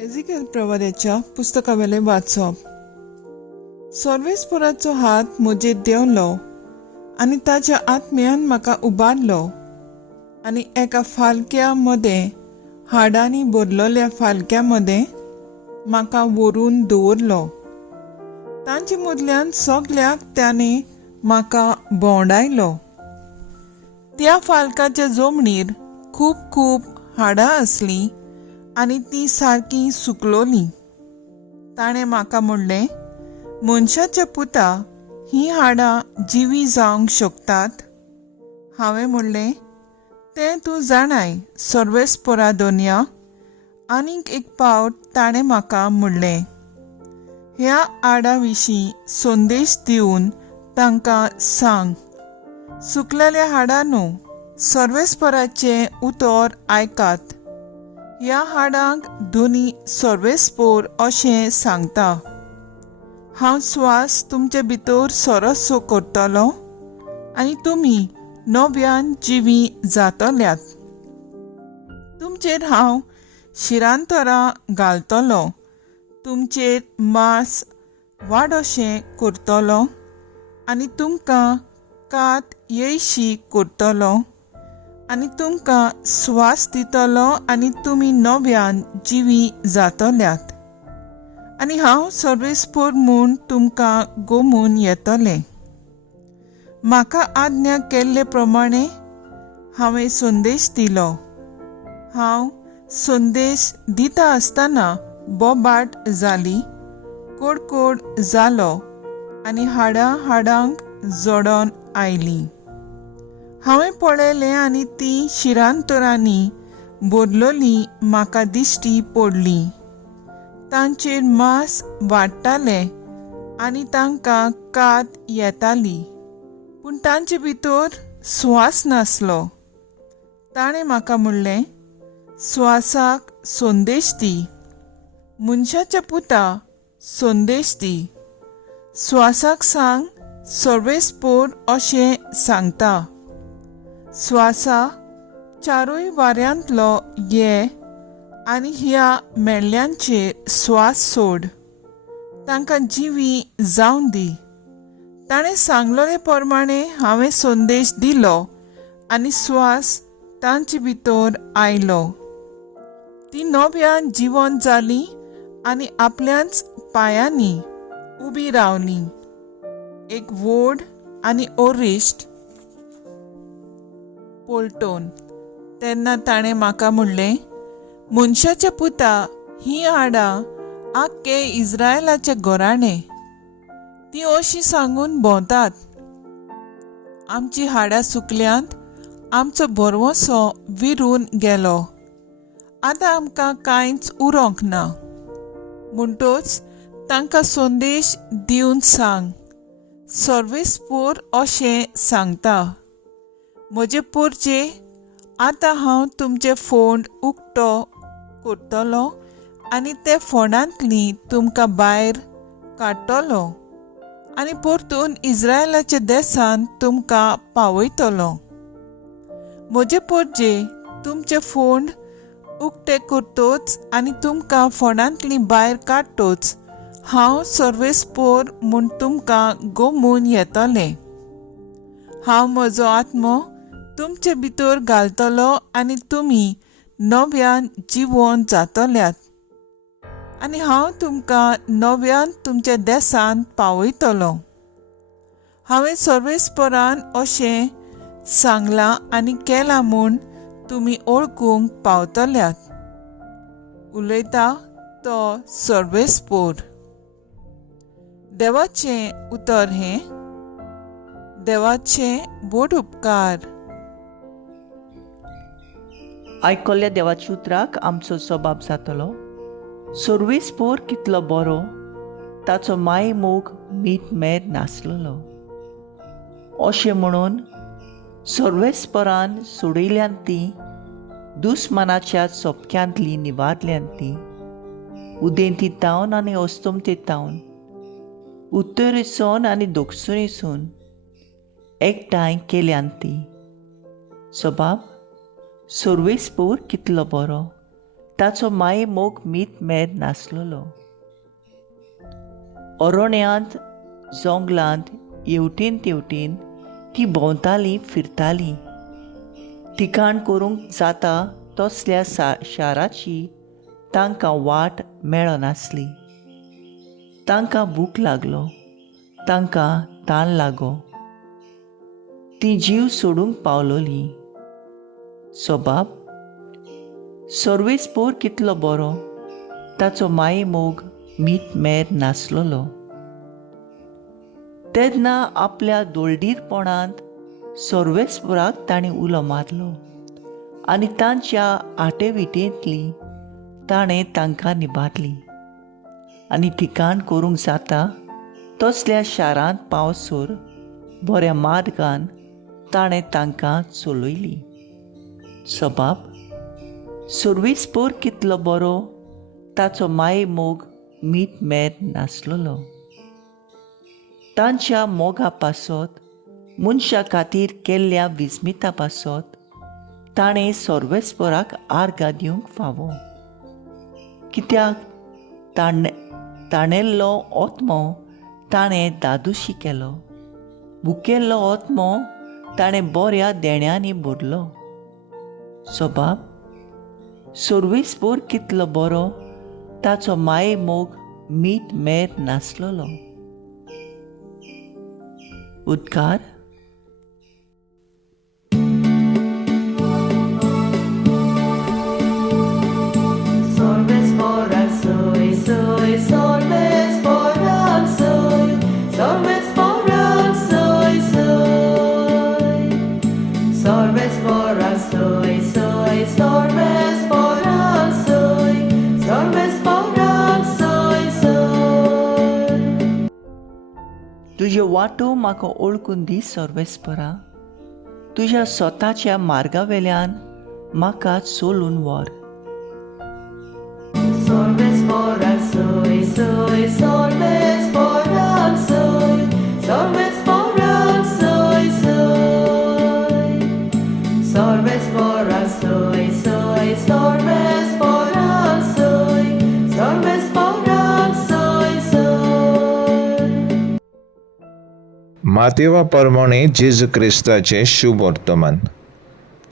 एजिकेल प्रवाद्याच्या पुस्तकावेले वाचप. सर्वेस्पराचो हात म्हजेर देंवलो आनी ताच्या आत्म्यान म्हाका उबारलो आनी एका फालक्या मदें हाडांनी भरलोल्या फालक्या मदें म्हाका व्हरून दवरलो. तांचे मदल्यान सगल्याक त्याने म्हाका भोंवडायलो. त्या फालकाच्या जमनीर खूब खूब हाडां आसलीं आनी ती सारकी सुकलोली. ताणें म्हाका म्हणलें, मनशाच्या पुता, ही हाडां जिवी जावंक शकतात? हांवें म्हणलें, तें तूं जाणाय सर्वेस्परादोनिया. आनीक एक पावट ताणें म्हाका म्हणलें, ह्या हाडां विशीं संदेश दिवन तांकां सांग, सुकलेल्या हाडांनो, सर्वेस्पराचें उतर आयकात. ह्या हाडांक धोनी सर्वेस्पर अशें सांगता, हांव स्वास तुमचे भितर सरसो करतलो आनी तुमी नव्यान जिवी जातल्यात. तुमचेर हांव शिरांतरां घालतलो, तुमचेर मांस वाडशें करतलो आनी तुमकां कात येयशी करतलो आनी तुमकां स्वास दितलो आनी तुमी नव्यान जिवी जातल्यात. आनी हांव सर्वेस्पर म्हूण तुमकां गोमून येतलें. म्हाका आज्ञा केल्ले प्रमाणें हांवें संदेश दिलो. हांव संदेश दिता आसतना बोबाट जाली, कडकड जालो आनी हाडां हाडांक जोडोन आयलीं. हांवें पळयलें आनी ती शिरांतरांनी भरलोली म्हाका दिश्टी पडली. तांचेर मांस वाडटालें आनी तांकां कात येताली, पूण तांचे भितर स्वास नासलो. ताणें म्हाका म्हणलें, स्वासाक संदेश दी, मनशाच्या पुता संदेश दी. स्वासाक सांग, सर्वेस्पर अशें सांगता, स्वासा, चारूय वाऱ्यांतलो ये आनी ह्या मेल्ल्यांचेर स्वास सोड. तांकां जिवी जावन दी. ताणें सांगलोले प्रमाणें हांवें संदेश दिलो आनी स्वास तांचे भितर आयलो. ती नव्यान जिवंत जाली आनी आपल्याच पांयांनी उबी रावली. एक व्हड आनी ओरिश्ट पलटोन. तेन्ना ताणें म्हाका म्हणलें, मनशाच्या पुता, ही हाडां आख्खे इस्रायलाचे घराणें. ती अशीं सांगून भोंवतात, आमची हाडां सुकल्यांत, आमचो भरवंसो विरून गेलो, आतां आमकां कांयच उरोंक ना. म्हणटच तांकां संदेश दिवन सांग, सर्वेस्पर अशें सांगता, म्हजे परचे, आतां हांव तुमचे फोंड उक्तो करतलो आनी ते फोंडांतलीं तुमकां भायर काडटलो आनी परतून इस्रायलाच्या देशांत तुमकां पावयतलो. म्हजे परचे, तुमचे फोंड उक्ते करतोच आनी तुमकां फोंडांतलीं भायर काडटोच हांव सर्वेस्पर म्हूण तुमकां गोमून येतलें. हांव म्हजो आत्मो तुमचे भितर घालतलो आनी तुमी नव्यान जिवंत जातल्यात आनी हांव तुमकां नव्यान तुमच्या देशांत पावयतलो. हांवें सर्वेस्परान अशें सांगलां आनी केलां म्हूण तुमी ओळखूंक पावतल्यात. उलयता तो सर्वेस्पर. देवाचें उतर हें. देवाचे बोट उपकार. आयकल्ल्या देवाच्या उतराक आमचो जबाब जातलो. सर्वेस्पर कितलो बरो, ताचो माय मोग मीठ मेर नासलेलो. अशें म्हणून सर्वेस्परान सोडयल्यान ती, दुस्मानाच्या चोपक्यांतली निवारल्यान ती, उदेंतीतावन आनी अस्तमतेतावन, उत्तरेसून आनी दक्षिणेसून, एकठांय केल्यान ती. सोबाब, सोर्वेस्पोर कितलो बरो, ताचो माये मोग मीत मेर नासलोलो. अरोण्यांत जोंगलांत हेवटेन तेवटेन ती भोंवताली फिरताली. ठिकाण करूंक जाता तसल्या शाराची तांकां वाट मेळनासली. तांकां भूक लागलो, तांकां ताण लागो. ती जीव सोडूंक पावलोली. सोबाब, सोर्वेस्पोर कितलो बरो, ताचो माये मोग मीत मेर नासलोलो. तेन्ना आपल्या दोळडीरपणांत सोर्वेस्पोराक ताणें उलो मारलो आनी तांच्या आटेविटेंतली ताणें तांकां निबारली. आनी ठिकाण करूंक जाता तसल्या शारांत पावसोर बऱ्या मार्गान ताणें तांकां चलयली. सोबाब, सोर्वेस्पोर कितलो बरो, ताचो माये मोग मीत मेर नासलोलो. तांच्या मोगा पासत, मनशा खातीर केल्ल्या विस्मिता पासत ताणें सोर्वेस्पोराक आर्गां दिवंक फावो. कित्याक ताणेल्लो ओतमो ताणें दादूशी केलो. भुकेल्लो ओतमो ताणें बऱ्या देण्यांनी भरलो. सोबाब, सोर्वेस्पोर कितलो बरो, ताचो माये मोग मीत मेर नासलोलो. उद्गार. Sorbespora soy, soy, sorbespora soy, sorbespora soy, soy. Sorbespora soy, soy, sorbespora soy, sorbespora soy, soy. तुज्यो वाटो म्हाका ओळखून दी सोर्वेस्पोरा. तुज्या स्वताच्या मार्गावेल्यान म्हाका चलून व्हर. Sorbespora soy, soy, sorbespora soy, sorbespora soy, soy. Sorbespora soy, soy, sorbespora soy, sorbespora soy, soy. मातेवा प्रमाणे जेजू क्रिस्ताचे शुभ वर्तमान.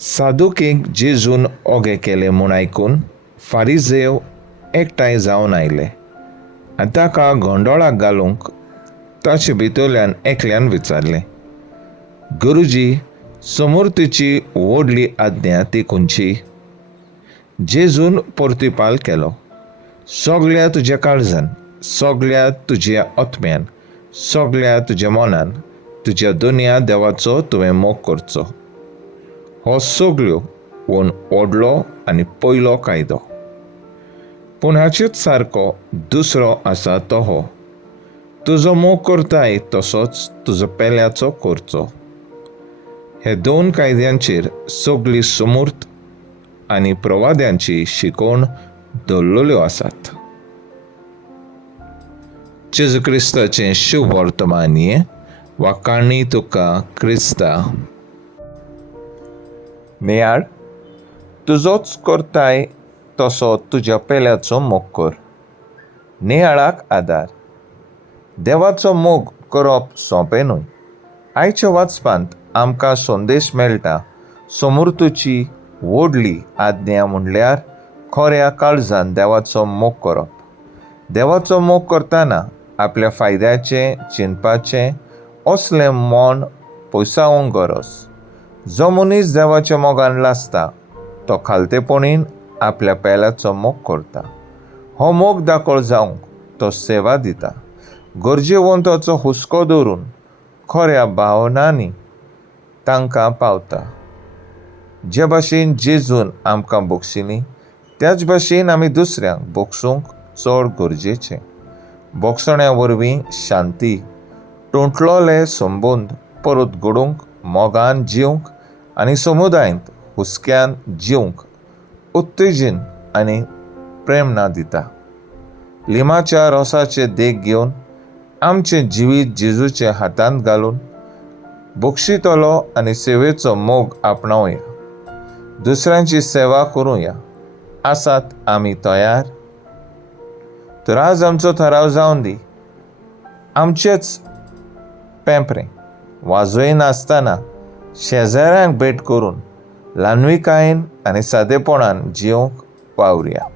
सादुकेक जेजून ओगे केले म्हूण आयकून फारिजेव एकठांय जावन आयले आनी ताका गोंडोळाक घालूंक ताचे भितरल्यान एकल्यान विचारलें, गुरुजी, समूर्तीची व्हडली आज्ञा ती खंयची? जेजून परतिपाल केलो, सगळ्या तुज्या काळजान, सगळ्या तुज्या आत्म्यान, सगळ्या तुज्या मनान तुज्या दुनिया देवाचो तुवें मोग करचो. हो सगळ्यो पूण व्हडलो आनी पयलो कायदो. पूण हाचेच सारको दुसरो आसा तो हो, तुजो मोग करताय तसोच तुजो पेल्याचो करचो. हे दोन कायद्यांचेर सगळी समूर्त आनी प्रवाद्यांची शिकवण दवरलेल्यो आसात. जेजू क्रिस्ताचें शुभ वर्तमान वा काणी तुका क्रिस्ता. नेयाळ, तुजोच करताय तसो तुज्या पेल्याचो मोग कर. नेयाळाक आदार. देवाचो मोग करप सोंपें न्हय. आयच्या वाचपांत आमकां संदेश मेळटा, समूर्तीची व्हडली आज्ञा म्हणल्यार खऱ्या काळजान देवाचो मोग करप. देवाचो मोग करतना आपल्या फायद्याचें चिंतपाचें असलें मन पयसावंक गरज. जो मनीस देवाच्या मोगान लासता तो खालतेपणीन आपल्या पेल्याचो मोग करता. हो मोग दाखोळ जावंक तो सेवा दिता. गरजेवंताचो हुस्को दवरून खऱ्या भावनांनी तांकां पावता. जे भाशेन जेजून आमकां बोगशिली त्याच भाशेन आमी दुसऱ्यांक बोगसूंक चड गरजेचें. बोगसण्या वरवीं शांती, तुटलोले संबंद परत घडोवंक, मोगान जिवंक आनी समुदायांत हुस्क्यान जिवंक उत्तेजन आनी प्रेरणा दिता. लिमाच्या रोसाचे देख घेवन आमचें जिवीत जेजूच्या हातांत घालून बक्षितलो आनी सेवेचो मोग आपणावया. दुसऱ्यांची सेवा करूया. आसात आमी तयार? तर आज आमचो थराव जावन दी. आमचेच पेंपरें वाजयनासतना शेजाऱ्यांक भेट करून ल्हानविकायेन आनी सादेपणान जिवंक वावुरया.